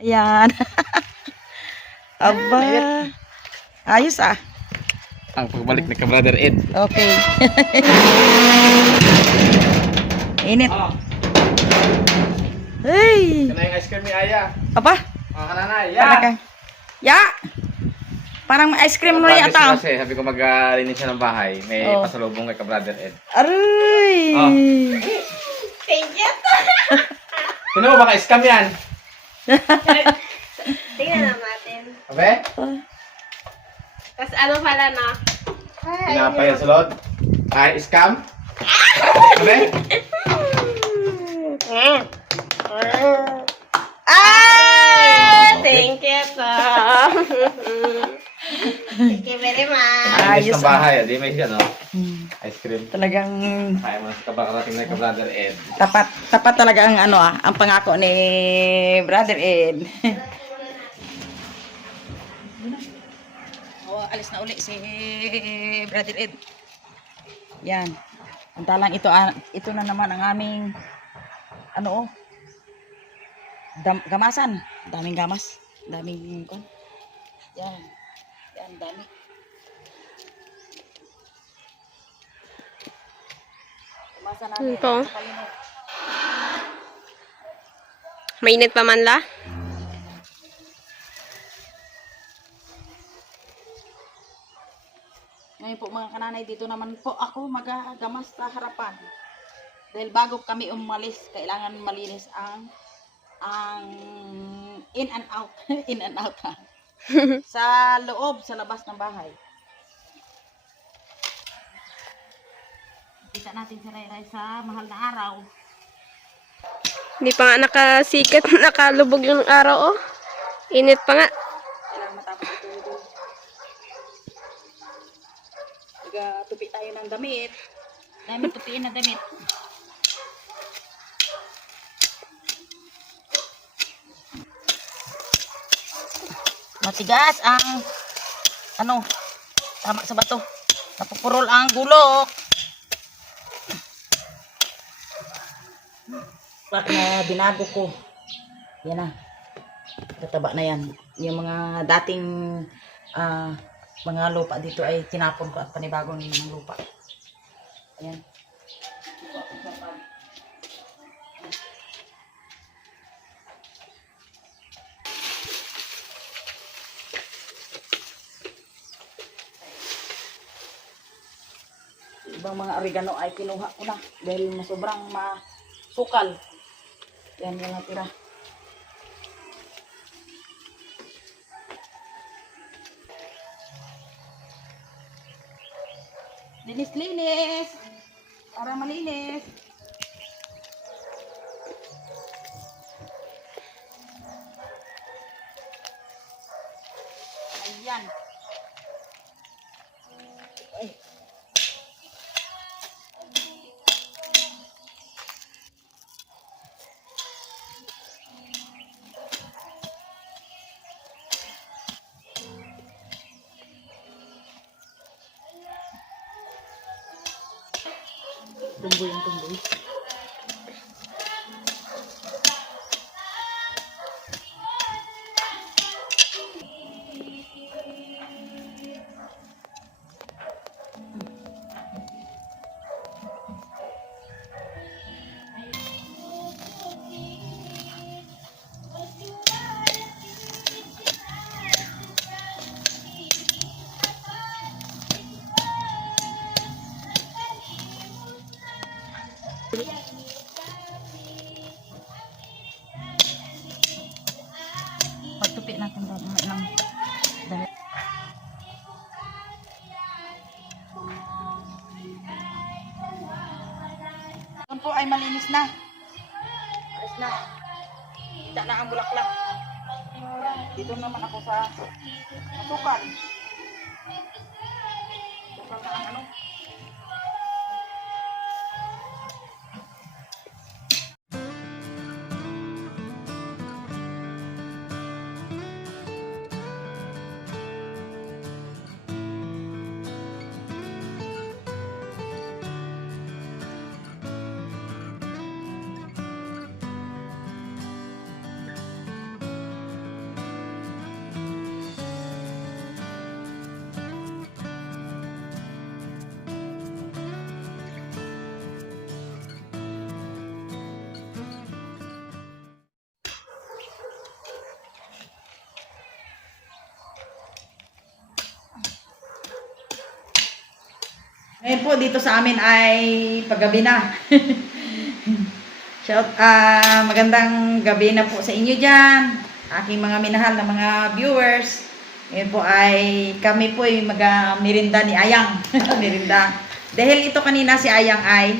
Ayan. Aba. Ayos ah. Ang pagbalik ni ka-brother Ed. Okay. Init. Oh, Hey. kana yung ice cream ni Aya. Apa? Kananay, Talaga. Ya. Parang may ice cream na yata. Kasi sabi ko mag-linis siya ng bahay. May Oh. pasalubong kay ka-brother Ed. Aray. Oh. Thank you. Sino ba ka-scam yan? Tingnan na natin. Abe? Tapos ano pala na? Pinapay ang sulod? Ay, scam? Abe? Thank you po. Thank you very much. Linis Ayos ng bahay. Di may siya, no? Ice cream. Talagang Kaya mo na sa kabakarating na ka-brother Ed. tapat talaga ang ano ah, ang pangako ni Brother Ed. Oh, alis na uli si Brother Ed. Yan. Antalang ito na naman ang aming ano oh. Gamasan. Daming gamas. Daming kon. Yan. Yan dami. Gamasan namin. Ito. Sa kalimot. Mainit pa man la? Ngayon po mga kananay, dito naman po ako magagamas sa harapan. Dahil bago kami umalis, kailangan malinis ang in and out. In and out ha. Sa loob, sa labas ng bahay. Kita natin si Ray sa mahal na araw. Hindi pa nga nakasikat, nakalubog yung araw oh. Init pa nga. Kailangan matapos ito doon. Tupi tayo ng damit. Dami tupiin na damit. Matigas ang ano, tama sa bato. Napupurol ang gulok. Bak na binago ko. Yan na. Tataba na yan. Yung mga dating mga lupa dito ay tinapon ko at panibagong ng lupa. Ayan. Ibang mga oregano ay kinuha ko na dahil sobrang masukal. Yan yung natira. Linis-linis para malinis. Ayan. Ay. Tumboy ang tumboy. Pagtupi natin doon ng damit. Doon po ay malinis na. Alis na. Kita na ang bulaklak. Dito naman ako sa masukan. Sukal na ang ano. Ngayon po, dito sa amin ay paggabi na. Magandang gabi na po sa inyo dyan. Aking mga minahal na mga viewers. Ngayon po ay kami po ay mag-merinda ni Ayang. Merinda. Dahil ito kanina si Ayang ay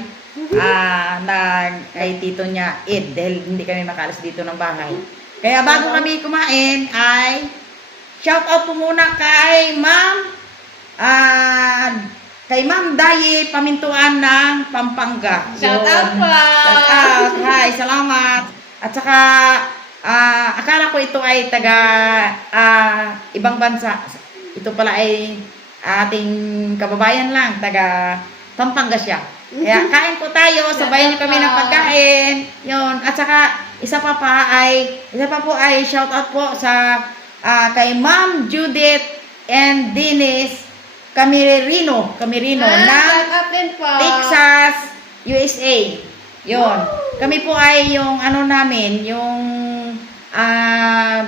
kay tito niya Ed. Dahil hindi kami makalas dito ng bahay. Kaya bago kami kumain ay shout out po muna kay Ma'am Daye Pamintuan ng Pampanga. Shout out po! Shout out! Hi, salamat! At saka, akala ko ito ay taga ibang bansa. Ito pala ay ating kababayan lang, taga Pampanga siya. Kaya kain po tayo, sabayan niyo kami ng pagkain. Yun. At saka, isa pa po ay shout out po sa kay Ma'am Judith and Dennis Camirino ng Texas, USA. Yon. Kami po ay yung ano namin, yung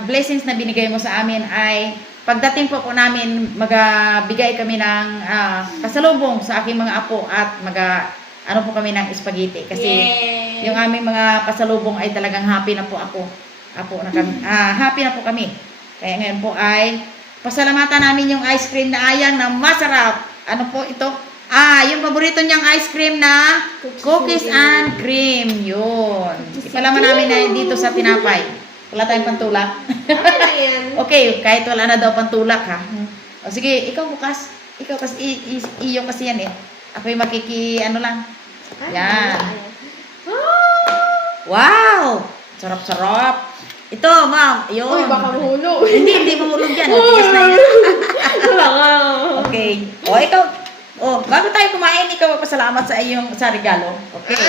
blessings na binigay mo sa amin ay pagdating po namin magbigay kami ng pasalubong sa aking mga apo at ano po kami ng spaghetti kasi yung aming mga pasalubong ay talagang happy na po happy na po kami. Kaya ngayon po ay pasalamatan namin yung ice cream na Ayang na masarap. Ano po ito? Yung paborito niyang ice cream na cookies and cream. Yun. Ipalaman namin na dito sa tinapay. Wala tayong pantulak. Okay, kahit wala na daw pantulak ha. O sige, ikaw bukas. Ikaw kasi, iyo kasi yan eh. Ako yung ano lang. Yan. Wow! Sarap-sarap. Ito, ma'am. Yun. Uy, baka mahulog. Hindi mahulog yan. Tigas na yan. Okay. O, ikaw. Bago tayo kumain, ikaw magpasalamat sa regalo. Okay.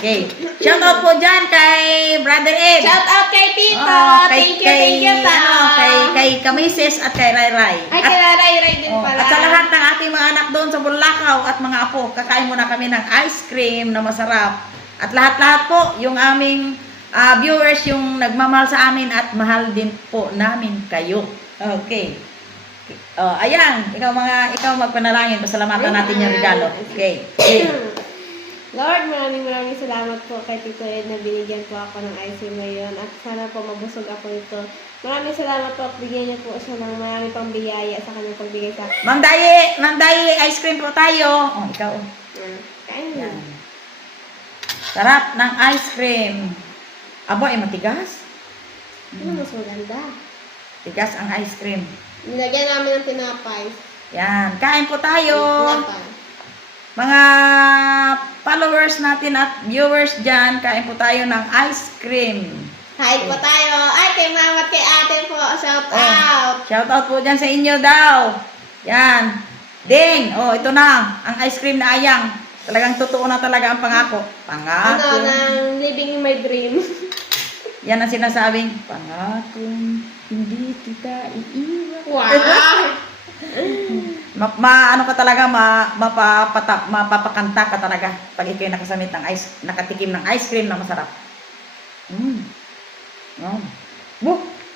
Okay. Shout out po dyan kay Brother Ed. Shout out kay Tito. Thank you, ta. Kay Kamises at kay Ray. Ay, kay Ray din pala. At sa lahat ng ating mga anak doon sa Bulacau at mga apo, kakain muna kami ng ice cream na masarap. At lahat-lahat po, yung aming viewers, yung nagmamahal sa amin at mahal din po namin kayo. Okay. Ayan, ikaw magpanalangin, pasalamatan natin yung regalo. Okay. Lord, maraming salamat po kay Tito Ed na binigyan po ako ng ice cream ngayon at sana po mabusog ako ito. Maraming salamat po at bigyan niyo po siya ng maraming pang biyaya sa kanyang pagbigay sa akin. Ma'am Daye, ice cream po tayo. Ikaw. Kain na. Sarap ng ice cream. Abo, ay matigas. Ano mas maganda? Tigas ang ice cream. Nilagyan namin ng tinapay. Yan, kain po tayo. Tinapay. Mga followers natin at viewers dyan, kain po tayo ng ice cream. Kain po tayo. Ay, kay mama at kay ate po. Shout out. Shout out po dyan sa inyo daw. Yan. Ding, ito na. Ang ice cream na Ayang. Talagang totoo na talaga ang pangako. Pangako. Ng living in my dream. Yan ang sinasabing, pangako, hindi kita iiwan. Wow! Ano ka talaga, mapapakanta ka talaga pag ikay nakatikim ng ice cream na masarap.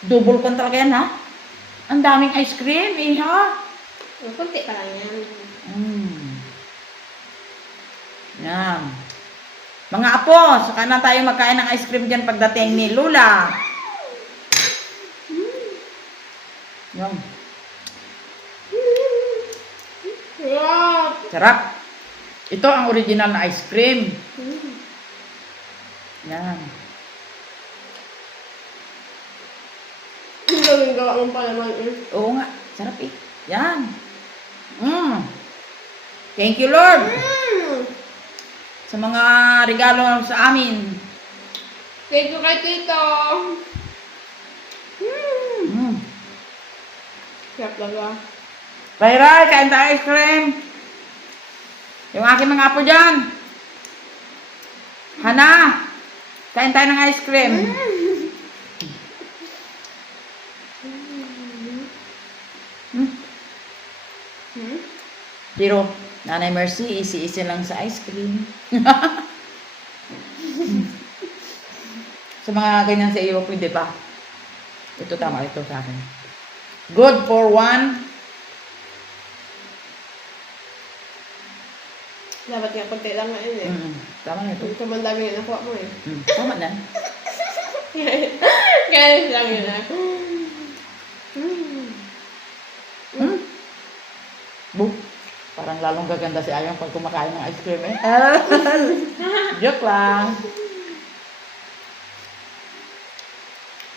Double kon talaga yan ha. Ang daming ice cream, ha? Kunti pa lang yan. Yan. Mga apo, saka na tayo magkain ng ice cream dyan pagdating ni Lula. Yan. Sarap. Ito ang original na ice cream. Yan. Ang gawa mo pa naman eh. Oo nga. Sarap eh. Yan. Thank you, Lord. Sa mga regalo sa amin. Thank you kay Tito. Sarap talaga. Ray, kain tayo ice cream. Yung aking mga apo dyan. Hana, kain tayo ng ice cream. Pero, Nanay Mercy, isi-isi lang sa ice cream. Sa mga ganyan sa iyo, pwede pa. Ito tama, ito sa akin. Good for one. Dapat nga konti lang nga yun eh. Tama na ito. Ito man dami yung nakuha mo eh. Tama na. Kaya lang yun ah. Bu, parang lalong gaganda si Ayong pag kumakain ng ice cream eh. Joke lang.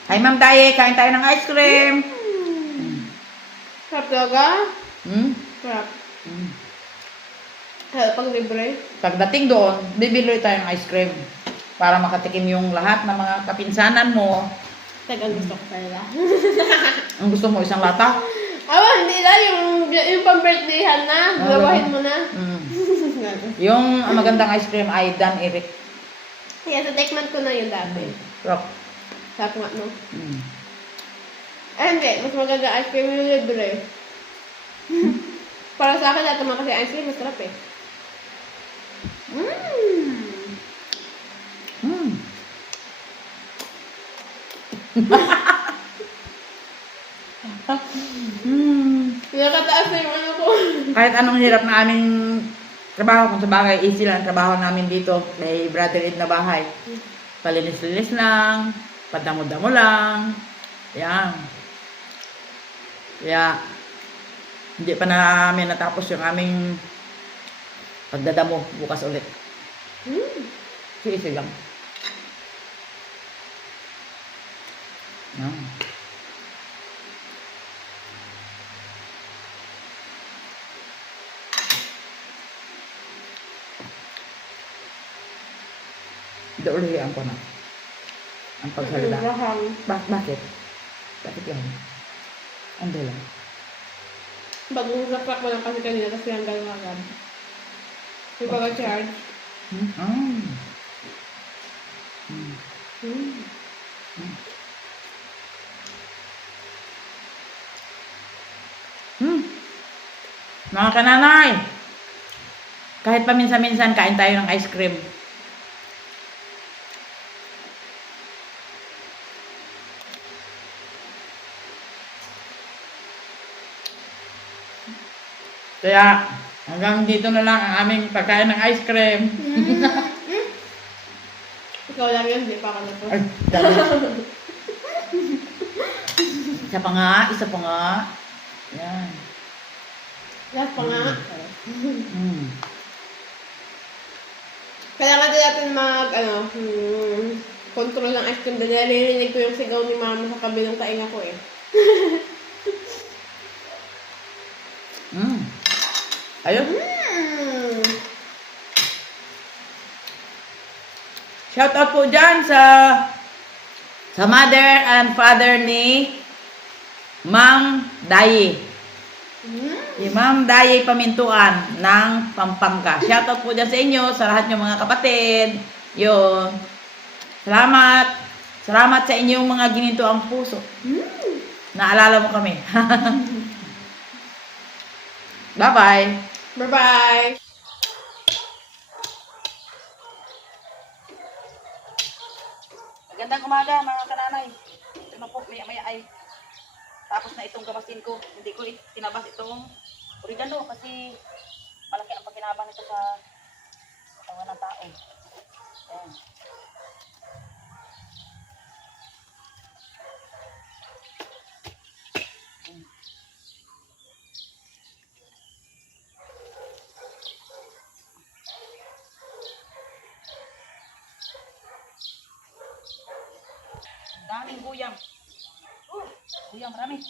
Hi Ma'am Daye, kain tayo ng ice cream. Sarap talaga. Sarap. Pag libre. Pagdating doon, bibili tayo ng ice cream para makatikim yung lahat ng mga kapinsanan mo. Tagang gusto ko sa nila. Ang gusto mo, isang lata? Hindi na. Yung pang-birthdayhan na. Gawahin mo na. Yung magandang ice cream ay Dan Eric. Yeah, sa tikman ko na yun dati. Rock. Sarap nga, no? Hindi. Mas maganda ice cream yung libre. Para sa akin, lahat naman kasi ice cream, masarap eh. Nakataas na yung ano ko. Kahit anong hirap na aming trabaho, kung sa bagay, easy lang ang trabaho namin dito. May brother Ed na bahay. Palinis-linis lang, padamo-damo lang. Yan. Kaya, hindi pa namin natapos yung aming pagdadamo bukas ulit. Easy lang. Yan. Daulihan ko na ang pagsalita. Bakit? Bakit yan? Ando lang. Bagong zapak ko lang kasi kanina kasi ang galwagan. Yung pag-charge. Mga kananay, kahit paminsan-minsan kain tayo ng ice cream. Kaya hanggang dito na lang ang aming pagkain ng ice cream. Ikaw lang yun, di pa ako na to. Ay, dali. Isa pa nga, isa pa nga. Yan. Lahat pa nga. Mm. Kailangan din natin control ng ice cream. Dahil nalilinig ko yung sigaw ni mama sa kabilang tainga ko eh. Ayun. Shout out po dyan sa mother and father ni Ma'am Daye. Yung Ma'am Daye Pamintuan ng Pampanga. Shout out po dyan sa inyo, sa lahat ng mga kapatid. Yun. Salamat. Salamat sa inyong mga gininto ang puso. Naalala mo kami. Bye-bye. Bye-bye! Magandang umaga mga kananay. Ito na po, maya-maya ay tapos na itong gabasin ko. Hindi ko tinabas itong oregano kasi malaki ang pakinabang nito sa katawan ng tao. Ayan. Daming guyam. Guyam, marami.